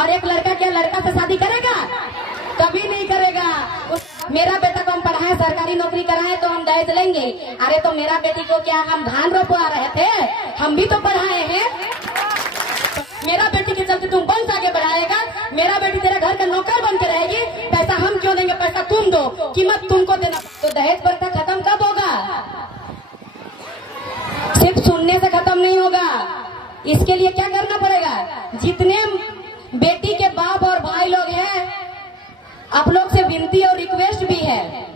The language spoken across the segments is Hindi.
और एक लड़का क्या लड़का से शादी करेगा? कभी नहीं करेगा। मेरा बेटा को हम पढ़ाए, सरकारी नौकरी कराए तो हम दहेज लेंगे। अरे तो मेरा बेटी को क्या हम धान रोपवा रहे थे? हम भी तो पढ़ाए हैं। मेरा बेटी के चलते तुम वंश आगे बढ़ाएगा, मेरा बेटी तेरा घर का नौकर बन के रहेगी। पैसा हम क्यों देंगे? पैसा तुम दो, कीमत तुमको देना। तो दहेज प्रथा खत्म कब होगा? सिर्फ सुनने से खत्म नहीं होगा। इसके लिए क्या करना पड़ेगा? जितने बेटी के बाप और भाई लोग हैं, आप लोग से विनती और रिक्वेस्ट भी है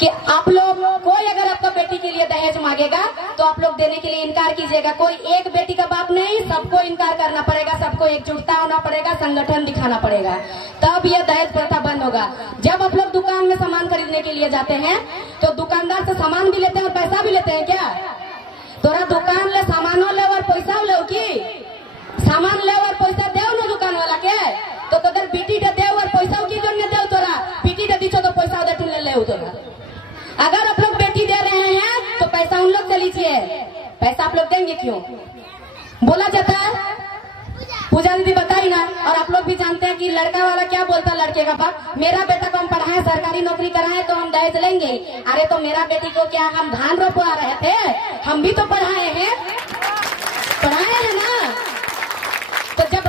कि आप लोग, कोई अगर आपका बेटी के लिए दहेज मांगेगा तो आप लोग देने के लिए इनकार कीजिएगा। कोई एक बेटी का बाप नहीं, सबको इनकार करना पड़ेगा, सबको एकजुटता होना पड़ेगा, संगठन दिखाना पड़ेगा, तब यह दहेज प्रथा बंद होगा। जब आप लोग दुकान में सामान खरीदने के लिए जाते हैं तो दुकानदार से सामान भी लेते हैं और पैसा भी लेते हैं क्या? तोरा दुकान ले सामानो ले और पैसा ले की? सामान ले और पैसा दे ना दुकान वाला के, तो तोर बेटी दे और पैसा की जन दे, तोरा बेटी दे दीछो तो पैसा दे तुम ले तोरा। अगर आप लोग बेटी दे रहे हैं तो पैसा उन लोग से लीजिए। पैसा आप लोग देंगे क्यों? बोला जाता है। पूजा दीदी बताई ना, और आप लोग भी जानते हैं कि लड़का वाला क्या बोलता है लड़के का बाप, मेरा बेटा को हम पढ़ाए, सरकारी नौकरी कराए तो हम दहेज लेंगे। अरे तो मेरा बेटी को क्या हम धान रोपवा रहे थे? हम भी तो पढ़ाए हैं, पढ़ाए हैं ना। तो जब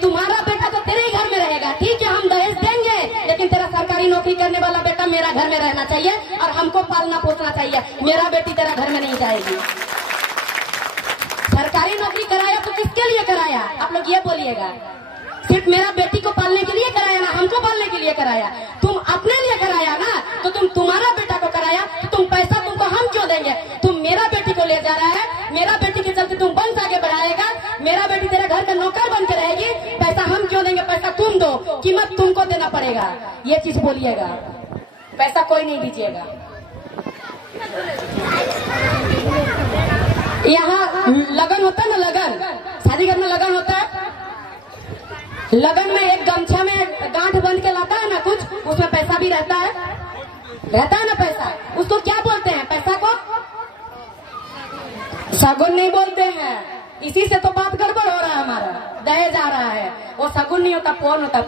तुम्हारा बेटा तो तेरे ही घर में रहेगा, ठीक है, हम दहेज देंगे, लेकिन तेरा सरकारी नौकरी करने वाला बेटा मेरा घर में रहना चाहिए और हमको पालना पोसना चाहिए। मेरा बेटी तेरा घर में नहीं जाएगी। सरकारी नौकरी कराया तो किसके लिए कराया? आप लोग ये बोलिएगा। सिर्फ मेरा बेटी को पालने के लिए कराया ना, हमको पालने के लिए कराया। तुम अपने लिए कराया ना, तो तुम्हारा बेटा को कराया तो तुम पैसा तुमको हम क्यों देंगे? तुम मेरा बेटी को ले जा रहा है, मेरा बेटी के चलते तुम वंश आगे बढ़ाएगा, मेरा बेटी तेरा घर का नौकर बन के रहेगी। पैसा हम क्यों देंगे? पैसा तुम दो, कीमत तुमको देना पड़ेगा। ये चीज बोलिएगा, पैसा कोई नहीं दीजिएगा। यहाँ लगन होता है ना, लगन, शादी घर में लगन होता है। लगन में एक गमछा में गांठ बन के लाता है ना कुछ, उसमें पैसा भी रहता है ना पैसा। उसको क्या बोलते हैं? पैसा को शगुन नहीं बोलते हैं। इसी से तो बात गड़बड़ हो रहा है हमारा। दहेज आ रहा है, वो शगुन नहीं होता, पोन होता।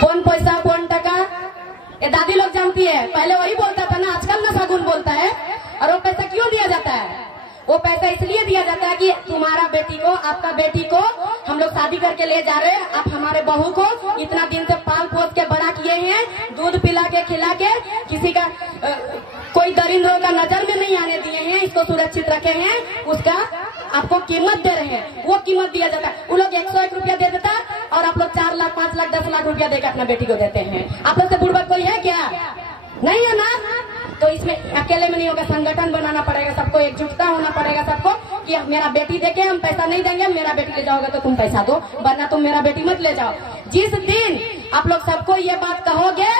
पोन पैसा, पोन टका, ये दादी लोग जानती है। पहले वही बोलता था ना, आजकल ना शगुन बोलता है। और वो पैसा क्यों दिया जाता है? वो पैसा इसलिए दिया जाता है कि तुम्हारा बेटी को, आपका बेटी को हम लोग शादी करके ले जा रहे हैं, आप हमारे बहू को इतना दिन से पाल पोस के बड़ा किए हैं, दूध पिला के खिला के, किसी का कोई दरिंद्रों का नजर में नहीं आने दिए हैं, इसको सुरक्षित रखे हैं, उसका आपको कीमत दे रहे हैं। वो कीमत दिया जाता है। वो लोग 101 रुपया दे देता और आप लोग 4 लाख 5 लाख 10 लाख रुपया देकर अपना बेटी को देते हैं। आप लोग से बुढ़वा कोई है क्या? नहीं है ना। तो इसमें अकेले में नहीं होगा, संगठन बनाना पड़ेगा, सबको एकजुटता होना पड़ेगा, सबको कि मेरा बेटी देके हम पैसा नहीं देंगे, मेरा बेटी ले जाओगे तो तुम पैसा दो, वरना तुम मेरा बेटी मत ले जाओ। जिस दिन आप लोग सबको ये बात कहोगे,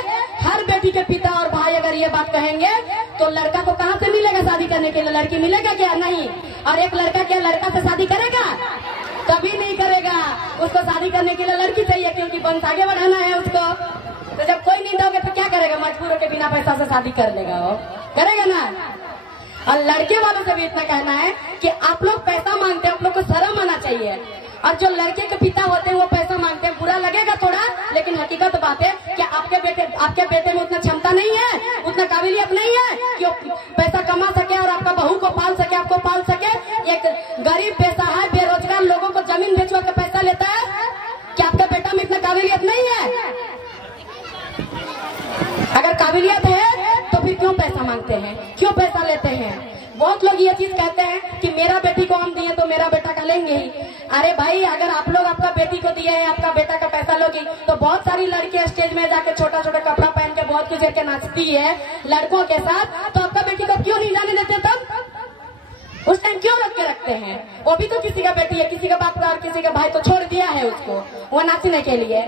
हर बेटी के पिता और भाई अगर ये बात कहेंगे, तो लड़का को कहाँ से मिलेगा शादी करने के लिए? लड़की मिलेगा क्या? नहीं। और एक लड़का क्या लड़का से शादी करेगा? कभी नहीं करेगा। उसको शादी करने के लिए लड़की चाहिए, क्योंकि वंश आगे बढ़ाना है उसको। तो जब कोई नहीं दोगे तो क्या करेगा? मजबूर होकर बिना पैसा से शादी कर लेगा, वो करेगा ना। और लड़के वालों से भी इतना कहना है कि आप लोग पैसा मांगते हैं, आप लोग को शर्म आना चाहिए। और जो लड़के के पिता होते हैं वो पैसा मांगते हैं, बुरा लगेगा थोड़ा, लेकिन हकीकत बात है कि आपके बेटे में उतना क्षमता नहीं है, उतना काबिलियत नहीं है कि वो पैसा कमा सके और आपका बहू को पाल सके, आपको पाल सके। एक गरीब बेसहाय बेरोजगार लोगों को जमीन बेचवा के पैसा लेता है। क्या आपका बेटा में इतना काबिलियत नहीं है? अगर काबिलियत है तो फिर क्यों पैसा मांगते हैं, क्यों पैसा लेते हैं? बहुत लोग ये चीज कहते हैं कि मेरा बेटी को हम दिए तो मेरा बेटा का लेंगे ही। अरे भाई, अगर आप लोग आपका बेटी को दिए हैं, आपका बेटा का पैसा लोगी, तो बहुत सारी लड़कियां स्टेज में जाके छोटा छोटा कपड़ा पहन के बहुत कुछ करके नाचती है लड़कों के साथ, तो आपका बेटी को क्यों नहीं जाने देते? तब उस टाइम क्यों रख के रखते हैं? वो भी तो किसी का बेटी है, किसी का बाप और किसी का भाई तो छोड़ दिया है उसको वो नाचने के लिए।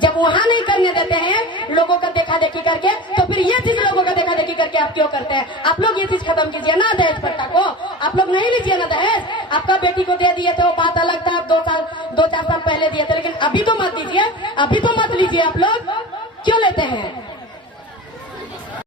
जब वहां नहीं करने देते हैं लोगों का देखा देखी करके, तो फिर ये चीज लोगों का देखा देखी करके आप क्यों करते हैं? आप लोग ये चीज खत्म कीजिए ना, दहेज प्रथा को आप लोग नहीं लीजिए ना दहेज। आपका बेटी को दे दिए तो बात अलग था, 2-4 साल पहले दिए थे, लेकिन अभी तो मत दीजिए, अभी तो मत लीजिए। आप लोग क्यों लेते हैं?